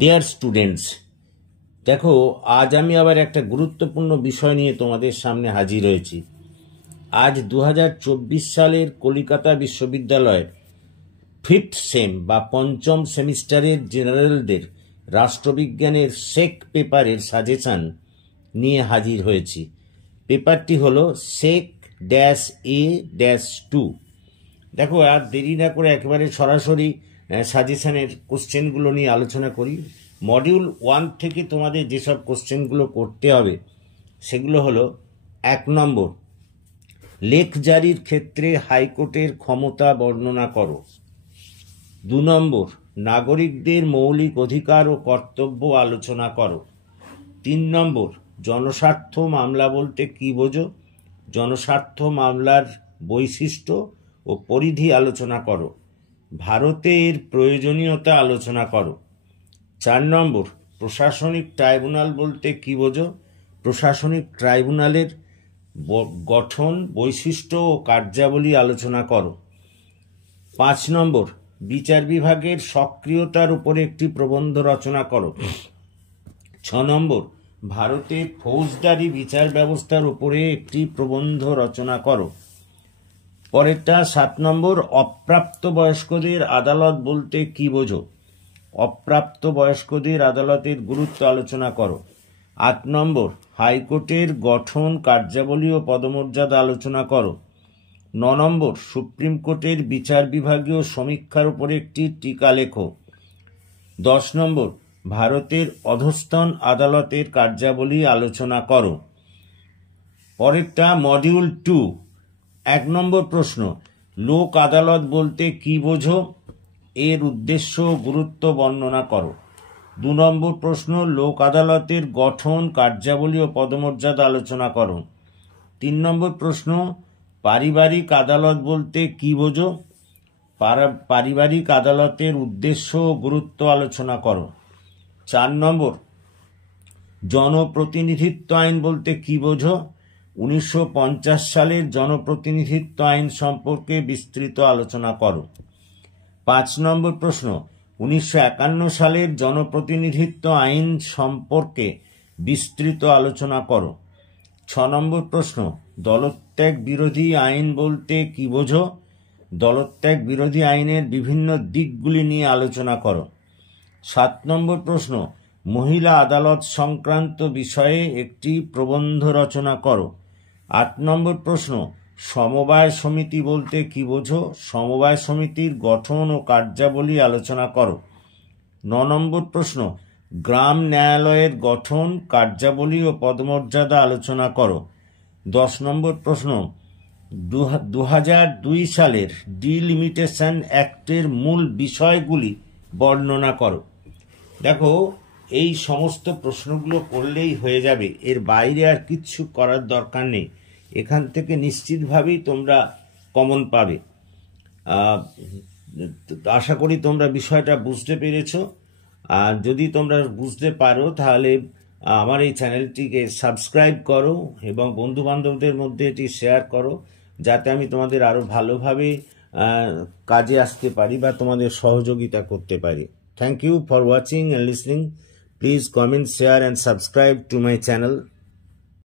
Dear students, দেখো আজ আমি আবার একটা গুরুত্বপূর্ণ বিষয় নিয়ে তোমাদের সামনে হাজির হয়েছি। আজ 2024 সালের কলিকাতা বিশ্ববিদ্যালয়ের ফিফথ সেম বা পঞ্চম সেমিস্টারের জেনারেলদের রাষ্ট্রবিজ্ঞানের সেক পেপারের সাজেশন নিয়ে হাজির হয়েছি। পেপারটি হলো SEC-A-2। দেখো আর দেরি না করে একেবারে সরাসরি সাজেশনের কোশ্চেনগুলো নিয়ে আলোচনা করি। মডিউল 1 থেকে তোমাদের যেসব কোশ্চেনগুলো করতে হবে সেগুলো হলো: 1 নম্বর, লেখ জারির ক্ষেত্রে হাইকোর্টের ক্ষমতা বর্ণনা করো। 2 নম্বর, নাগরিকদের মৌলিক অধিকার ও কর্তব্য আলোচনা করো। 3 নম্বর, জনস্বার্থ মামলা বলতে কী বোঝো? জনস্বার্থ মামলার বৈশিষ্ট্য ও পরিধি আলোচনা করো। ভারতের প্রয়োজনীয়তা আলোচনা করো। 4 নম্বর, প্রশাসনিক ট্রাইব্যুনাল বলতে কী বোঝো? প্রশাসনিক ট্রাইব্যুনালের গঠন, বৈশিষ্ট্য ও কার্যাবলী আলোচনা করো। 5 নম্বর, বিচার বিভাগের সক্রিয়তার উপরে একটি প্রবন্ধ রচনা করো। 6 নম্বর, ভারতে ফৌজদারি বিচার ব্যবস্থার উপরে একটি প্রবন্ধ রচনা করো। পরেরটা 7 নম্বর, অপ্রাপ্ত বয়স্কদের আদালত বলতে কী বোঝো? অপ্রাপ্ত বয়স্কদের আদালতের গুরুত্ব আলোচনা করো। 8 নম্বর, হাইকোর্টের গঠন, কার্যাবলী ও পদমর্যাদা আলোচনা করো। 9 নম্বর, সুপ্রিম কোর্টের বিচার বিভাগীয় সমীক্ষার উপরে একটি টিকা লেখো। 10 নম্বর, ভারতের অধস্তন আদালতের কার্যাবলী আলোচনা করো। পরেরটা মডিউল 2, 1 নম্বর প্রশ্ন, লোক আদালত বলতে কী বোঝো? এর উদ্দেশ্য ও গুরুত্ব বর্ণনা করো। 2 নম্বর প্রশ্ন, লোক আদালতের গঠন, কার্যাবলী ও পদমর্যাদা আলোচনা করো। 3 নম্বর প্রশ্ন, পারিবারিক আদালত বলতে কী বোঝো? পারিবারিক আদালতের উদ্দেশ্য ও গুরুত্ব আলোচনা করো। 4 নম্বর, জনপ্রতিনিধিত্ব আইন বলতে কী বোঝো? 1950 সালের জনপ্রতিনিধিত্ব আইন সম্পর্কে বিস্তৃত আলোচনা করো। 5 নম্বর প্রশ্ন, 1951 সালের জনপ্রতিনিধিত্ব আইন সম্পর্কে বিস্তৃত আলোচনা করো। 6 নম্বর প্রশ্ন, দলত্যাগ বিরোধী আইন বলতে কী বোঝো? দলত্যাগ বিরোধী আইনের বিভিন্ন দিকগুলি নিয়ে আলোচনা করো। 7 নম্বর প্রশ্ন, মহিলা আদালত সংক্রান্ত বিষয়ে একটি প্রবন্ধ রচনা করো। 8 নম্বর প্রশ্ন, সমবায় সমিতি বলতে কী বোঝো? সমবায় সমিতির গঠন ও কার্যাবলী আলোচনা করো। 9 নম্বর প্রশ্ন, গ্রাম ন্যায়ালয়ের গঠন, কার্যাবলী ও পদমর্যাদা আলোচনা করো। 10 নম্বর প্রশ্ন, 2002 সালের ডিলিমিটেশন অ্যাক্টের মূল বিষয়গুলি বর্ণনা করো। দেখো এই সমস্ত প্রশ্নগুলো করলেই হয়ে যাবে, এর বাইরে আর কিচ্ছু করার দরকার নেই। এখান থেকে নিশ্চিতভাবেই তোমরা কমন পাবে। আশা করি তোমরা বিষয়টা বুঝতে পেরেছো। আর যদি তোমরা বুঝতে পারো তাহলে আমার এই চ্যানেলটিকে সাবস্ক্রাইব করো এবং বন্ধুবান্ধবদের মধ্যে এটি শেয়ার করো, যাতে আমি তোমাদের আরও ভালোভাবে কাজে আসতে পারি বা তোমাদের সহযোগিতা করতে পারি। Thank you for watching and listening. Please comment, share and subscribe to my channel.